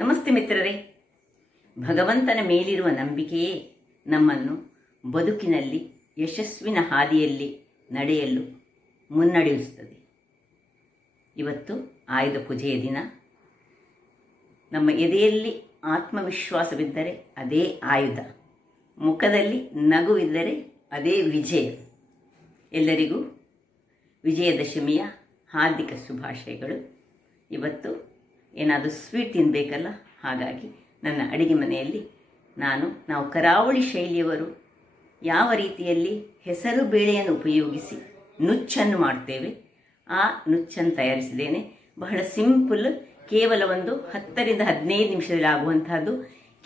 ನಮಸ್ತೆ ಮಿತ್ರರೇ. ಭಗವಂತನ ಮೇಲಿರುವ ನಂಬಿಕೆಯೇ ನಮ್ಮನ್ನು ಬದುಕಿನಲ್ಲಿ ಯಶಸ್ವಿನ ಹಾದಿಯಲ್ಲಿ ನಡೆಯಲು ಮುನ್ನಡೆಸುತ್ತದೆ. ಇವತ್ತು ಆಯುಧ ಪೂಜೆಯ ದಿನ. ನಮ್ಮ ಎದೆಯಲ್ಲಿ ಆತ್ಮವಿಶ್ವಾಸವಿದ್ದರೆ ಅದೇ ಆಯುಧ, ಮುಖದಲ್ಲಿ ನಗುವಿದ್ದರೆ ಅದೇ ವಿಜಯ. ಎಲ್ಲರಿಗೂ ವಿಜಯದಶಮಿಯ ಹಾರ್ದಿಕ ಶುಭಾಶಯಗಳು. ಇವತ್ತು ಏನಾದರೂ ಸ್ವೀಟ್ ತಿನ್ನಬೇಕಲ್ಲ, ಹಾಗಾಗಿ ನನ್ನ ಅಡಿಗೆ ಮನೆಯಲ್ಲಿ ನಾವು ಕರಾವಳಿ ಶೈಲಿಯವರು ಯಾವ ರೀತಿಯಲ್ಲಿ ಹೆಸರು ಬೇಳೆಯನ್ನು ಉಪಯೋಗಿಸಿ ನುಚ್ಚನ್ನು ಮಾಡ್ತೇವೆ, ಆ ನುಚ್ಚನ್ನು ತಯಾರಿಸಿದ್ದೇನೆ. ಬಹಳ ಸಿಂಪಲ್, ಕೇವಲ ಒಂದು 10 ರಿಂದ 15 ನಿಮಿಷದಲ್ಲಿ ಆಗುವಂತಹದ್ದು.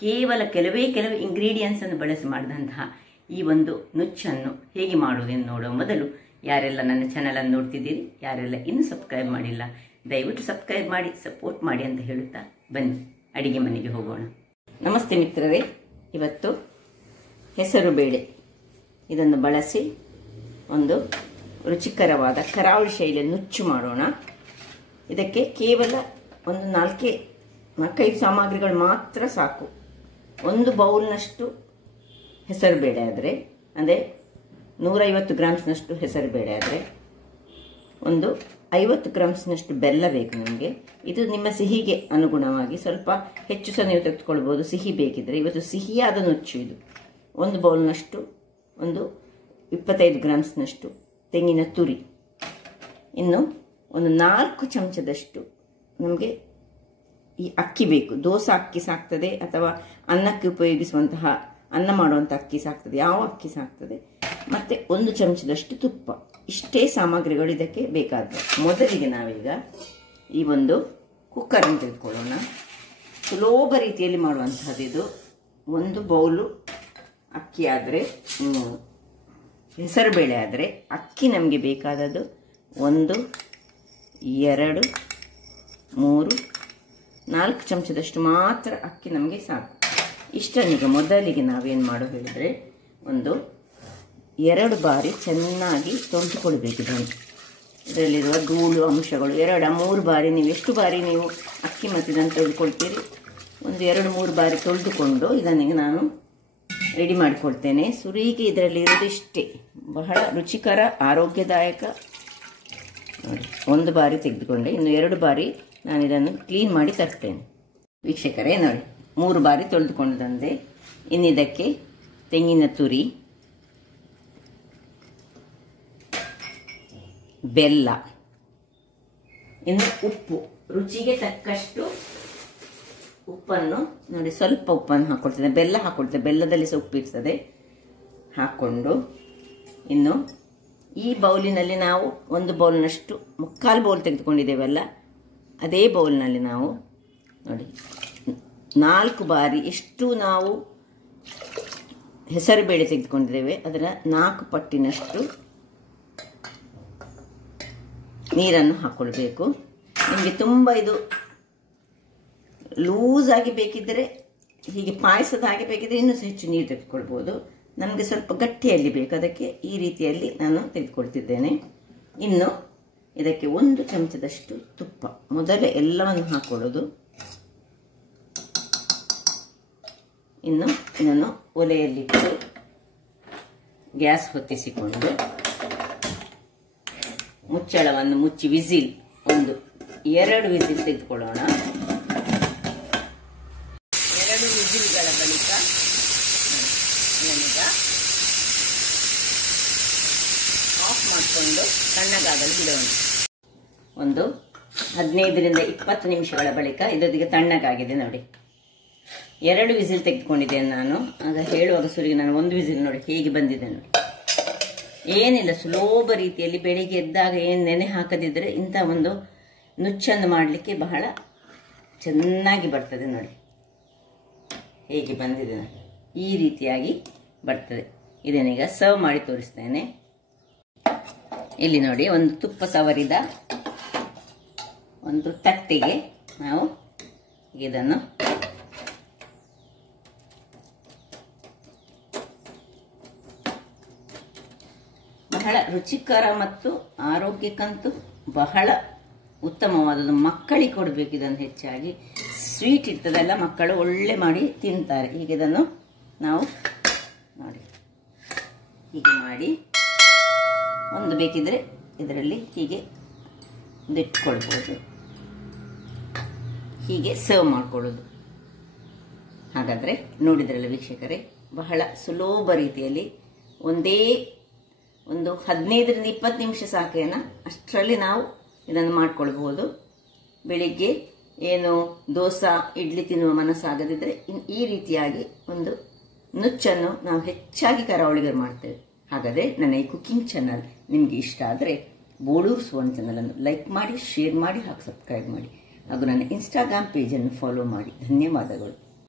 ಕೇವಲ ಕೆಲವೇ ಇಂಗ್ರೀಡಿಯೆಂಟ್ಸನ್ನು ಬಳಸಿ ಮಾಡಿದಂತಹ ಈ ಒಂದು ನುಚ್ಚನ್ನು ಹೇಗೆ ಮಾಡುವುದೆಂದು ನೋಡುವ ಮೊದಲು, ಯಾರೆಲ್ಲ ನನ್ನ ಚಾನಲನ್ನು ನೋಡ್ತಿದ್ದೀರಿ, ಯಾರೆಲ್ಲ ಇನ್ನೂ ಸಬ್ಸ್ಕ್ರೈಬ್ ಮಾಡಿಲ್ಲ, ದಯವಿಟ್ಟು ಸಬ್ಸ್ಕ್ರೈಬ್ ಮಾಡಿ ಸಪೋರ್ಟ್ ಮಾಡಿ ಅಂತ ಹೇಳುತ್ತಾ ಬನ್ನಿ ಅಡಿಗೆ ಮನೆಗೆ ಹೋಗೋಣ. ನಮಸ್ತೆ ಮಿತ್ರರೇ. ಇವತ್ತು ಹೆಸರು ಬೇಳೆ ಇದನ್ನು ಬಳಸಿ ಒಂದು ರುಚಿಕರವಾದ ಕರಾವಳಿ ಶೈಲಿಯ ನುಚ್ಚು ಮಾಡೋಣ. ಇದಕ್ಕೆ ಕೇವಲ ಒಂದು 4-5 ಸಾಮಗ್ರಿಗಳು ಮಾತ್ರ ಸಾಕು. ಒಂದು ಬೌಲ್ನಷ್ಟು ಹೆಸರು ಬೇಳೆ ಆದರೆ, ಅಂದರೆ 150 ಗ್ರಾಮ್ಸ್ನಷ್ಟು ಹೆಸರು ಬೇಳೆ ಆದರೆ, ಒಂದು 50 ಗ್ರಾಮ್ಸ್ನಷ್ಟು ಬೆಲ್ಲ ಬೇಕು ನಮಗೆ. ಇದು ನಿಮ್ಮ ಸಿಹಿಗೆ ಅನುಗುಣವಾಗಿ ಸ್ವಲ್ಪ ಹೆಚ್ಚು ಸಹ ನೀವು ತೆಗೆದುಕೊಳ್ಬೋದು, ಸಿಹಿ ಬೇಕಿದ್ರೆ. ಇವತ್ತು ಸಿಹಿಯಾದ ನುಚ್ಚು ಇದು. ಒಂದು ಬೌಲ್ನಷ್ಟು, ಒಂದು 25 ಗ್ರಾಮ್ಸ್ನಷ್ಟು ತೆಂಗಿನ ತುರಿ, ಇನ್ನು ಒಂದು 4 ಚಮಚದಷ್ಟು ನಮಗೆ ಈ ಅಕ್ಕಿ ಬೇಕು. ದೋಸೆ ಅಕ್ಕಿ ಸಾಕ್ತದೆ, ಅಥವಾ ಅನ್ನಕ್ಕೆ ಉಪಯೋಗಿಸುವಂತಹ ಅನ್ನ ಮಾಡುವಂಥ ಅಕ್ಕಿ ಸಾಕ್ತದೆ, ಯಾವ ಅಕ್ಕಿ ಸಾಕ್ತದೆ. ಮತ್ತು 1 ಚಮಚದಷ್ಟು ತುಪ್ಪ. ಇಷ್ಟೇ ಸಾಮಗ್ರಿಗಳು ಇದಕ್ಕೆ ಬೇಕಾದ. ಮೊದಲಿಗೆ ನಾವೀಗ ಈ ಒಂದು ಕುಕ್ಕರನ್ನು ತೆಗೆದುಕೊಳ್ಳೋಣ. ಸುಲಭ ರೀತಿಯಲ್ಲಿ ಮಾಡುವಂತಹದ್ದು ಇದು. ಒಂದು ಬೌಲು ಅಕ್ಕಿ ಆದರೆ, ಹೆಸರು ಬೇಳೆ ಆದರೆ ಅಕ್ಕಿ ನಮಗೆ ಬೇಕಾದದ್ದು 1, 2, 3, 4 ಚಮಚದಷ್ಟು ಮಾತ್ರ ಅಕ್ಕಿ ನಮಗೆ ಸಾಕು. ಇಷ್ಟನ್ನೀಗ ಮೊದಲಿಗೆ ನಾವೇನು ಮಾಡೋ ಹೇಳಿದರೆ, ಒಂದು 2 ಬಾರಿ ಚೆನ್ನಾಗಿ ತೊಳೆದುಕೊಳ್ಬೇಕು ಇದನ್ನು. ಇದರಲ್ಲಿರುವ ಧೂಳು ಅಂಶಗಳು 2-3 ಬಾರಿ, ನೀವು ಎಷ್ಟು ಬಾರಿ ನೀವು ಅಕ್ಕಿ ಮತ್ತು ಇದನ್ನು ತೊಳೆದುಕೊಳ್ತೀರಿ, ಒಂದು 2-3 ಬಾರಿ ತೊಳೆದುಕೊಂಡು ಇದನ್ನು ನಾನು ರೆಡಿ ಮಾಡಿಕೊಳ್ತೇನೆ. ಸುರಿಗೆ ಇದರಲ್ಲಿ ಇರೋದು ಇಷ್ಟೇ, ಬಹಳ ರುಚಿಕರ, ಆರೋಗ್ಯದಾಯಕ. ನೋಡಿ, 1 ಬಾರಿ ತೆಗೆದುಕೊಂಡೆ, ಇನ್ನು 2 ಬಾರಿ ನಾನು ಇದನ್ನು ಕ್ಲೀನ್ ಮಾಡಿ ತರ್ತೇನೆ. ವೀಕ್ಷಕರೇ ನೋಡಿ, 3 ಬಾರಿ ತೊಳೆದುಕೊಂಡು ತಂದೆ. ಇನ್ನಿದಕ್ಕೆ ತೆಂಗಿನ ತುರಿ, ಬೆಲ್ಲ, ಇನ್ನು ಉಪ್ಪು, ರುಚಿಗೆ ತಕ್ಕಷ್ಟು ಉಪ್ಪನ್ನು ನೋಡಿ, ಸ್ವಲ್ಪ ಉಪ್ಪನ್ನು ಹಾಕೊಳ್ತೇನೆ. ಬೆಲ್ಲ ಹಾಕೊಳ್ತೇನೆ, ಬೆಲ್ಲದಲ್ಲಿ ಸಹ ಉಪ್ಪಿರ್ತದೆ. ಹಾಕ್ಕೊಂಡು ಇನ್ನು ಈ ಬೌಲಿನಲ್ಲಿ ನಾವು 1 ಬೌಲ್ನಷ್ಟು, 3/4 ಬೌಲ್ ತೆಗೆದುಕೊಂಡಿದ್ದೇವಲ್ಲ, ಅದೇ ಬೌಲ್ನಲ್ಲಿ ನಾವು ನೋಡಿ 4 ಬಾರಿ, ಎಷ್ಟು ನಾವು ಹೆಸರು ಬೇಳೆ ತೆಗೆದುಕೊಂಡಿದ್ದೇವೆ ಅದರ 4 ಪಟ್ಟಿನಷ್ಟು ನೀರನ್ನು ಹಾಕ್ಕೊಳ್ಬೇಕು. ನಿಮಗೆ ತುಂಬ ಇದು ಲೂಸಾಗಿ ಬೇಕಿದ್ದರೆ, ಹೀಗೆ ಪಾಯಸದ ಹಾಗೆ ಬೇಕಿದ್ರೆ ಇನ್ನೂ ಸಹ ಹೆಚ್ಚು ನೀರು ತೆಗೆದುಕೊಳ್ಬೋದು. ನಮಗೆ ಸ್ವಲ್ಪ ಗಟ್ಟಿಯಲ್ಲಿ ಬೇಕು, ಅದಕ್ಕೆ ಈ ರೀತಿಯಲ್ಲಿ ನಾನು ತೆಗೆದುಕೊಳ್ತಿದ್ದೇನೆ. ಇನ್ನು ಇದಕ್ಕೆ 1 ಚಮಚದಷ್ಟು ತುಪ್ಪ. ಮೊದಲೇ ಎಲ್ಲವನ್ನು ಹಾಕೊಳ್ಳೋದು. ಇನ್ನು ಇದನ್ನು ಒಲೆಯಲ್ಲಿಟ್ಟು ಗ್ಯಾಸ್ ಹೊತ್ತಿಸಿಕೊಂಡು ಮುಚ್ಚಳವನ್ನು ಮುಚ್ಚಿ ವಿಸಿಲ್, 1-2 ವಿಸಿಲ್ ತೆಗೆದುಕೊಳ್ಳೋಣ. 2 ವಿಸಿಲ್ಗಳ ಬಳಿಕ ಇದನ್ನೀಗ ಆಫ್ ಮಾಡಿಕೊಂಡು ತಣ್ಣಗಾಗಲು ಬಿಡೋಣ. ಒಂದು 15 ರಿಂದ 20 ನಿಮಿಷಗಳ ಬಳಿಕ ಇದೊಂದಿಗೆ ತಣ್ಣಗಾಗಿದೆ ನೋಡಿ. 2 ವಿಸಿಲ್ ತೆಗೆದುಕೊಂಡಿದ್ದೇನೆ ನಾನು. ಆಗ ಹೇಳುವಾಗ ಸುರಿಗೆ ನಾನು 1 ವಿಸಿಲ್ ನೋಡಿ ಹೇಗೆ ಬಂದಿದೆ ನೋಡಿ. ಏನಿಲ್ಲ, ಸುಲಭ ರೀತಿಯಲ್ಲಿ ಬೆಳಿಗ್ಗೆ ಎದ್ದಾಗ ಏನು ನೆನೆ ಹಾಕದಿದ್ದರೆ ಇಂಥ ಒಂದು ನುಚ್ಚನ್ನು ಮಾಡಲಿಕ್ಕೆ ಬಹಳ ಚೆನ್ನಾಗಿ ಬರ್ತದೆ ನೋಡಿ. ಹೇಗೆ ಬಂದಿದೆ ನೋಡಿ, ಈ ರೀತಿಯಾಗಿ ಬರ್ತದೆ. ಇದನ್ನೀಗ ಸರ್ವ್ ಮಾಡಿ ತೋರಿಸ್ತೇನೆ. ಇಲ್ಲಿ ನೋಡಿ, ಒಂದು ತುಪ್ಪ ಸವರಿದ ಒಂದು ತಟ್ಟೆಗೆ ನಾವು ಇದನ್ನು ಬಹಳ ರುಚಿಕರ ಮತ್ತು ಆರೋಗ್ಯಕ್ಕಂತೂ ಬಹಳ ಉತ್ತಮವಾದದ್ದು. ಮಕ್ಕಳಿಗೆ ಕೊಡಬೇಕು ಇದನ್ನು ಹೆಚ್ಚಾಗಿ. ಸ್ವೀಟ್ ಇರ್ತದಲ್ಲ, ಮಕ್ಕಳು ಒಳ್ಳೆ ಮಾಡಿ ತಿಂತಾರೆ. ಹೀಗೆ ಇದನ್ನು ನಾವು ನೋಡಿ ಹೀಗೆ ಮಾಡಿ ಒಂದು ಬೇಕಿದ್ರೆ ಇದರಲ್ಲಿ ಹೀಗೆ ಇಟ್ಕೊಳ್ಬೋದು, ಹೀಗೆ ಸರ್ವ್ ಮಾಡ್ಕೊಳ್ಳೋದು. ಹಾಗಾದರೆ ನೋಡಿದ್ರಲ್ಲ ವೀಕ್ಷಕರೇ, ಬಹಳ ಸುಲಭ ರೀತಿಯಲ್ಲಿ ಒಂದೇ ಒಂದು 15ರಿಂದ 20 ನಿಮಿಷ ಸಾಕೇನ, ಅಷ್ಟರಲ್ಲಿ ನಾವು ಇದನ್ನು ಮಾಡ್ಕೊಳ್ಬೋದು. ಬೆಳಿಗ್ಗೆ ಏನು ದೋಸೆ ಇಡ್ಲಿ ತಿನ್ನುವ ಮನಸ್ಸಾಗದಿದ್ದರೆ ಈ ರೀತಿಯಾಗಿ ಒಂದು ನುಚ್ಚನ್ನು ನಾವು ಹೆಚ್ಚಾಗಿ ಕರಾವಳಿಗೆ ಮಾಡ್ತೇವೆ. ಹಾಗಾದರೆ ನನ್ನ ಈ ಕುಕಿಂಗ್ ಚಾನಲ್ ನಿಮಗೆ ಇಷ್ಟ ಆದರೆ ಬೋಳೂರು ಸುವರ್ಣ ಚಾನಲನ್ನು ಲೈಕ್ ಮಾಡಿ, ಶೇರ್ ಮಾಡಿ ಹಾಗೂ ಸಬ್ಸ್ಕ್ರೈಬ್ ಮಾಡಿ ಹಾಗೂ ನನ್ನ ಇನ್ಸ್ಟಾಗ್ರಾಮ್ ಪೇಜನ್ನು ಫಾಲೋ ಮಾಡಿ. ಧನ್ಯವಾದಗಳು.